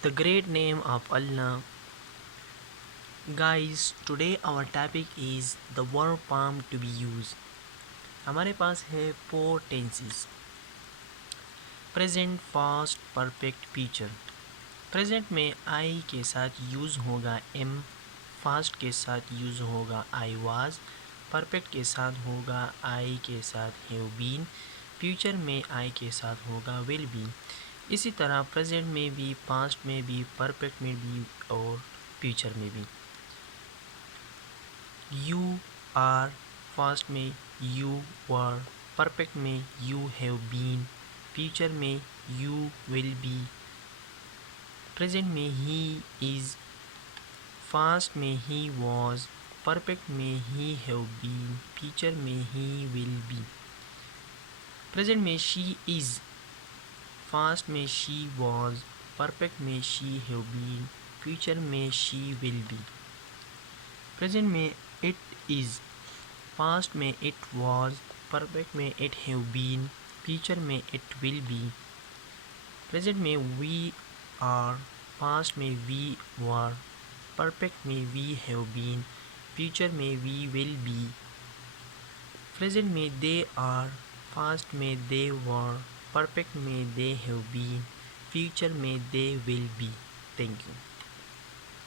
The great name of Allah. Guys, today our topic is the verb form to be used. हमारे पास है 4 tenses: present, past, perfect, future. Present में आई के साथ use होगा M, fast के साथ use होगा आई वाज, परफेक्ट के साथ होगा आई के साथ हैव बीन, फ्यूचर में आई के साथ होगा विल बी। इसी तरह प्रेजेंट में भी, पास्ट में भी, परफेक्ट में भी और फ्यूचर में भी। यू आर, फास्ट में यू वर, परफेक्ट में यू हैव बीन, फ्यूचर में यू विल बी। प्रेजेंट में ही इज़, फास्ट में ही वॉज, परफेक्ट में ही हैव बीन, फ्यूचर में ही विल बी। प्रेजेंट में शी इज़, फास्ट में she was, perfect में she have been, future में she will be. Present में it is, past में it was, perfect में it have been, future में it will be. Present में we are, past में we were, perfect में we have been, future में we will be. Present में they are, past में दे वर, perfect में दे हैव बीन, फ्यूचर में they will be. Thank you.